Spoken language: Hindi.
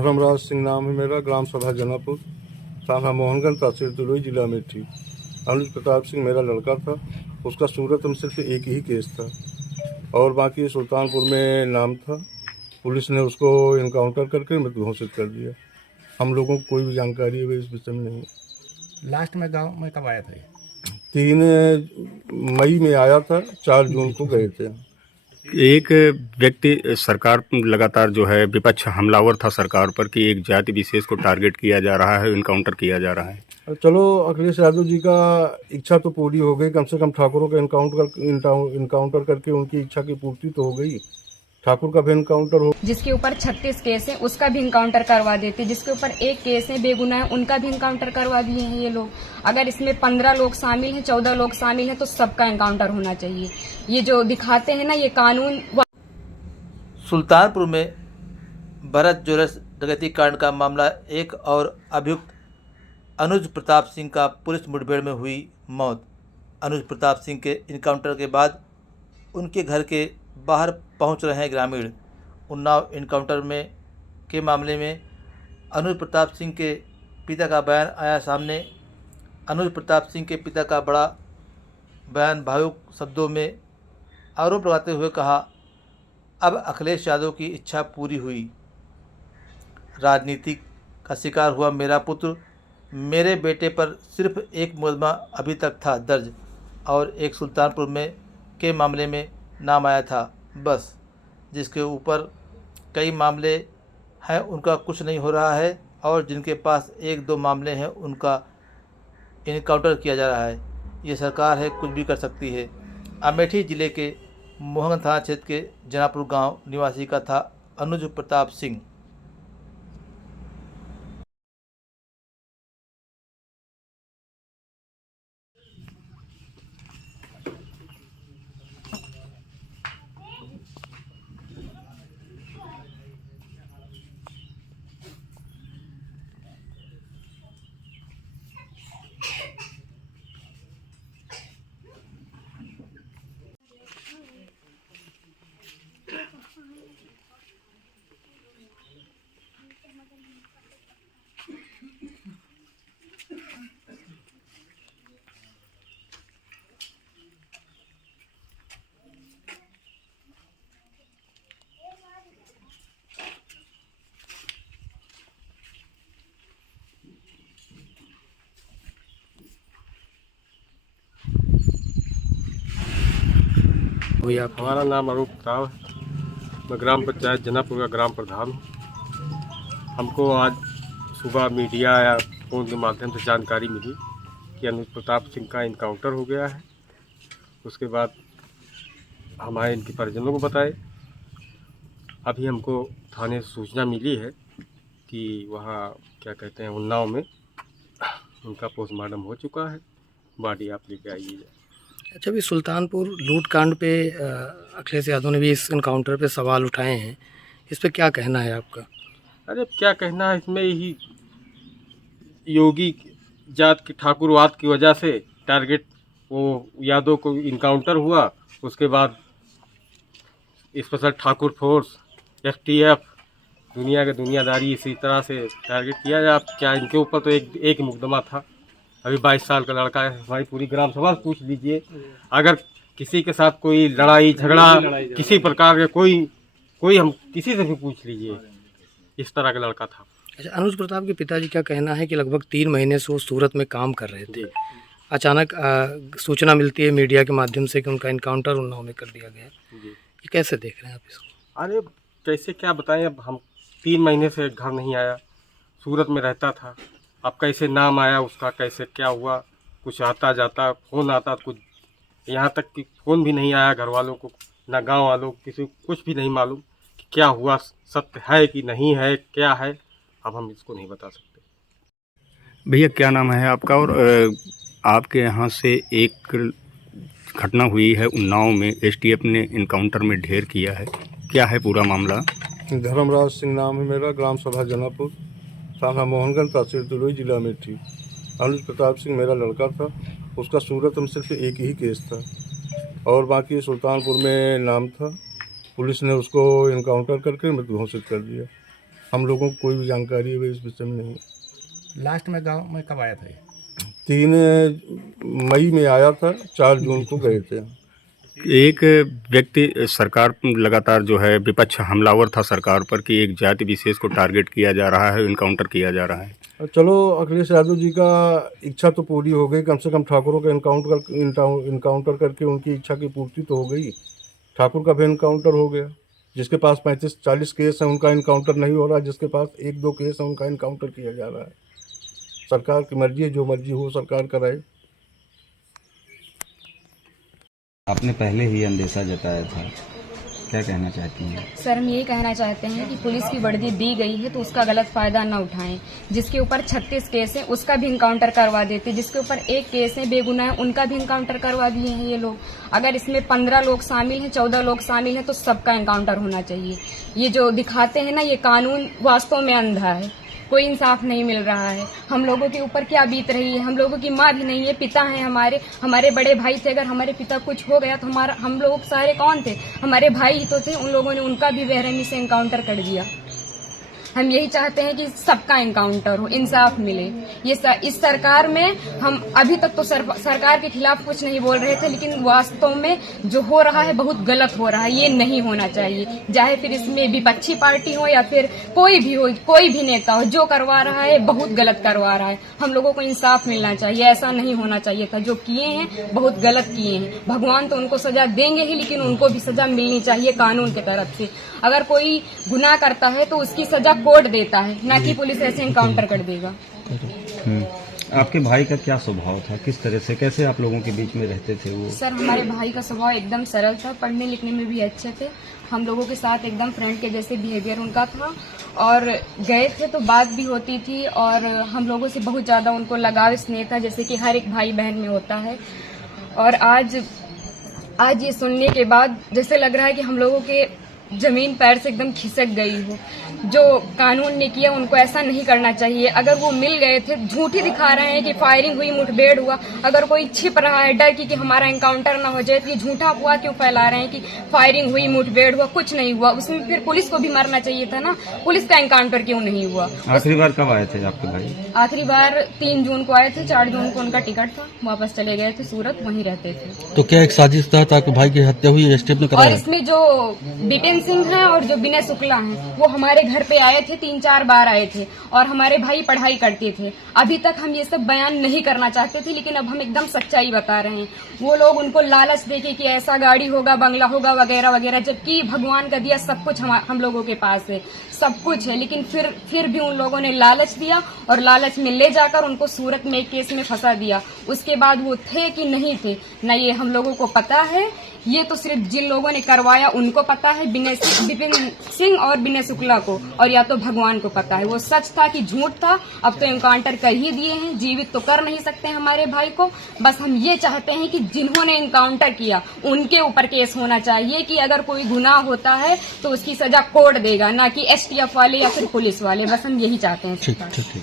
धर्मराज सिंह नाम है मेरा, ग्राम सभा जनापुर, थाना मोहनगंज, तहसील तुलई, जिला अमेठी। अनुज प्रताप सिंह मेरा लड़का था। उसका सूरत में सिर्फ एक ही केस था और बाकी सुल्तानपुर में नाम था। पुलिस ने उसको इनकाउंटर करके मृत घोषित कर दिया। हम लोगों को कोई भी जानकारी है इस विषय में नहीं है। लास्ट में गांव में कब आया था ये? 3 मई में आया था, 4 जून को गए थे। एक व्यक्ति सरकार लगातार जो है विपक्ष हमलावर था सरकार पर कि एक जाति विशेष को टारगेट किया जा रहा है, इनकाउंटर किया जा रहा है। चलो, अखिलेश यादव जी का इच्छा तो पूरी हो गई, कम से कम ठाकुरों का इनकाउंटर करके उनकी इच्छा की पूर्ति तो हो गई। ठाकुर का भी इनकाउंटर हो। जिसके ऊपर 36 केस है उसका भी इनकाउंटर करवा देते, जिसके ऊपर एक केस है बेगुनाह है उनका भी इनकाउंटर करवा दिए हैं ये लोग। अगर इसमें 15 लोग शामिल हैं, 14 लोग शामिल हैं तो सबका इनकाउंटर होना चाहिए। ये जो दिखाते हैं ना ये कानून। सुल्तानपुर में भरत ज्वेलर्स डकैती कांड का मामला, एक और अभियुक्त अनुज प्रताप सिंह का पुलिस मुठभेड़ में हुई मौत। अनुज प्रताप सिंह के इनकाउंटर के बाद उनके घर के बाहर पहुंच रहे हैं ग्रामीण। उन्नाव इनकाउंटर में के मामले में अनुज प्रताप सिंह के पिता का बयान आया सामने। अनुज प्रताप सिंह के पिता का बड़ा बयान भावुक शब्दों में आरोप लगाते हुए कहा, अब अखिलेश यादव की इच्छा पूरी हुई। राजनीति का शिकार हुआ मेरा पुत्र। मेरे बेटे पर सिर्फ एक मुकदमा अभी तक था दर्ज और एक सुल्तानपुर में के मामले में नाम आया था बस। जिसके ऊपर कई मामले हैं उनका कुछ नहीं हो रहा है और जिनके पास 1-2 मामले हैं उनका इनकाउंटर किया जा रहा है। ये सरकार है, कुछ भी कर सकती है। अमेठी ज़िले के मोहन थाना क्षेत्र के जनापुर गांव निवासी का था अनुज प्रताप सिंह। हमारा नाम अरूप प्रताप है। मैं ग्राम पंचायत जनापुर का ग्राम प्रधान हूँ। हमको आज सुबह मीडिया या फ़ोन के माध्यम से जानकारी मिली कि अनुज प्रताप सिंह का इनकाउंटर हो गया है। उसके बाद हमारे इनके परिजनों को बताए। अभी हमको थाने से सूचना मिली है कि वहाँ क्या कहते हैं उन्नाव में उनका पोस्टमार्टम हो चुका है। बॉडी आप लेके आइए। अच्छा, अभी सुल्तानपुर लूट कांड पे अखिलेश यादव ने भी इस इनकाउंटर पे सवाल उठाए हैं, इस पे क्या कहना है आपका? अरे क्या कहना है, इसमें यही योगी जात के ठाकुरवाद की वजह से टारगेट वो यादव को इनकाउंटर हुआ। उसके बाद स्पेशल ठाकुर फोर्स, एसटीएफ, दुनिया के दुनियादारी इसी तरह से टारगेट किया जाए। क्या इनके ऊपर तो एक मुकदमा था। अभी 22 साल का लड़का है। हमारी पूरी ग्राम सभा से पूछ लीजिए, अगर किसी के साथ कोई लड़ाई झगड़ा किसी प्रकार के कोई हम किसी से भी पूछ लीजिए, इस तरह का लड़का था। अच्छा, अनुज प्रताप के पिताजी का कहना है कि लगभग 3 महीने से वो सूरत में काम कर रहे थे। अचानक सूचना मिलती है मीडिया के माध्यम से कि उनका इनकाउंटर उन्नाव में कर दिया गया। ये कैसे देख रहे हैं आप इसको? अरे कैसे क्या बताएं, अब हम 3 महीने से घर नहीं आया, सूरत में रहता था। अब कैसे नाम आया उसका, कैसे क्या हुआ, कुछ आता जाता फ़ोन आता, कुछ यहाँ तक कि फ़ोन भी नहीं आया घर वालों को, ना गांव वालों को, किसी को कुछ भी नहीं मालूम कि क्या हुआ, सत्य है कि नहीं है, क्या है। अब हम इसको नहीं बता सकते। भैया क्या नाम है आपका? और आपके यहाँ से एक घटना हुई है उन्नाव में, एसटीएफ ने इनकाउंटर में ढेर किया है, क्या है पूरा मामला? धर्मराज सिंह नाम है मेरा, ग्राम सभा जनापुर, थाना मोहनगंज, तहसील तुलई, जिला अमेठी। अनुज प्रताप सिंह मेरा लड़का था। उसका सूरत में सिर्फ एक ही केस था और बाकी सुल्तानपुर में नाम था। पुलिस ने उसको इनकाउंटर करके मृत घोषित कर दिया। हम लोगों को कोई भी जानकारी है इस विषय में नहीं। लास्ट में गांव में कब आया था ये? 3 मई में आया था, 4 जून को गए थे। एक व्यक्ति सरकार लगातार जो है विपक्ष हमलावर था सरकार पर कि एक जाति विशेष को टारगेट किया जा रहा है, इनकाउंटर किया जा रहा है। चलो अखिलेश यादव जी का इच्छा तो पूरी हो गई, कम से कम ठाकुरों का इनकाउंटर करके उनकी इच्छा की पूर्ति तो हो गई। ठाकुर का भी इनकाउंटर हो गया। जिसके पास 35-40 केस हैं उनका इनकाउंटर नहीं हो रहा, जिसके पास 1-2 केस हैं उनका इनकाउंटर किया जा रहा है। सरकार की मर्जी है, जो मर्जी हो सरकार कराए। आपने पहले ही अंदेशा जताया था, क्या कहना चाहती हैं? सर हम यही कहना चाहते हैं कि पुलिस की वर्दी दी गई है तो उसका गलत फायदा न उठाएं। जिसके ऊपर 36 केस है उसका भी इनकाउंटर करवा देते, जिसके ऊपर 1 केस है बेगुनाह उनका भी इनकाउंटर करवा दिए हैं ये लोग। अगर इसमें 15 लोग शामिल हैं, 14 लोग शामिल हैं तो सबका इनकाउंटर होना चाहिए। ये जो दिखाते हैं ना, ये कानून वास्तव में अंधा है, कोई इंसाफ नहीं मिल रहा है। हम लोगों के ऊपर क्या बीत रही है, हम लोगों की माँ भी नहीं है, पिता हैं हमारे बड़े भाई थे। अगर हमारे पिता कुछ हो गया तो हम लोग सारे कौन थे? हमारे भाई ही तो थे। उन लोगों ने उनका भी बेरहमी से इनकाउंटर कर दिया। हम यही चाहते हैं कि सबका इनकाउंटर हो, इंसाफ मिले। इस सरकार में हम अभी तक तो सरकार के खिलाफ कुछ नहीं बोल रहे थे, लेकिन वास्तव में जो हो रहा है बहुत गलत हो रहा है। ये नहीं होना चाहिए, चाहे फिर इसमें विपक्षी पार्टी हो या फिर कोई भी हो, कोई भी नेता हो, जो करवा रहा है बहुत गलत करवा रहा है। हम लोगों को इंसाफ मिलना चाहिए, ऐसा नहीं होना चाहिए था। जो किए हैं बहुत गलत किए हैं। भगवान तो उनको सजा देंगे ही, लेकिन उनको भी सजा मिलनी चाहिए कानून की तरफ से। अगर कोई गुनाह करता है तो उसकी सजा कोर्ट देता है, ना कि पुलिस ऐसे इनकाउंटर कर देगा। आपके भाई का क्या स्वभाव था, किस तरह से, कैसे आप लोगों के बीच में रहते थे वो? सर हमारे भाई का स्वभाव एकदम सरल था, पढ़ने लिखने में भी अच्छे थे। हम लोगों के साथ एकदम फ्रेंड के जैसे बिहेवियर उनका था, और गए थे तो बात भी होती थी, और हम लोगों से बहुत ज्यादा उनको लगाव स्नेह था, जैसे कि हर एक भाई बहन में होता है। और आज ये सुनने के बाद जैसे लग रहा है कि हम लोगों के जमीन पैर से एकदम खिसक गई हो। जो कानून ने किया उनको ऐसा नहीं करना चाहिए। अगर वो मिल गए थे, झूठी दिखा रहे हैं कि फायरिंग हुई, मुठभेड़ हुआ। अगर कोई छिप रहा है डर कि हमारा एनकाउंटर ना हो जाए, तो ये झूठा अफवाह क्यों फैला रहे हैं कि फायरिंग हुई, मुठभेड़ हुआ? कुछ नहीं हुआ। उसमें फिर पुलिस को भी मरना चाहिए था ना, पुलिस का एनकाउंटर क्यों नहीं हुआ? आखिरी बार कब आए थे आपके भाई? आखिरी बार 3 जून को आए थे, 4 जून को उनका टिकट था, वापस चले गए थे सूरत, वहीं रहते थे। तो क्या एक साजिश था ताकि भाई की हत्या हुई, एसटीएफ ने और कराया? इसमें जो बिपिन सिंह है और जो विनय शुक्ला हैं, वो हमारे घर पे आए थे, 3-4 बार आए थे, और हमारे भाई पढ़ाई करते थे। अभी तक हम ये सब बयान नहीं करना चाहते थे, लेकिन अब हम एकदम सच्चाई बता रहे हैं। वो लोग उनको लालच देके कि ऐसा गाड़ी होगा, बंगला होगा, वगैरह वगैरह, जबकि भगवान का दिया सब कुछ हम लोगों के पास है, सब कुछ है। लेकिन फिर भी उन लोगों ने लालच दिया, और लालच में ले जाकर उनको सूरत में एक केस में फंसा दिया। उसके बाद वो थे कि नहीं थे न ये हम लोगों को पता है। ये तो सिर्फ जिन लोगों ने करवाया उनको पता है, विपिन सिंह और विनय शुक्ला को, और या तो भगवान को पता है वो सच था कि झूठ था। अब तो इनकाउंटर कर ही दिए हैं, जीवित तो कर नहीं सकते हमारे भाई को। बस हम ये चाहते हैं कि जिन्होंने इनकाउंटर किया उनके ऊपर केस होना चाहिए, कि अगर कोई गुनाह होता है तो उसकी सजा कोर्ट देगा, ना कि एसटीएफ वाले या फिर पुलिस वाले। बस हम यही चाहते हैं। ठीक।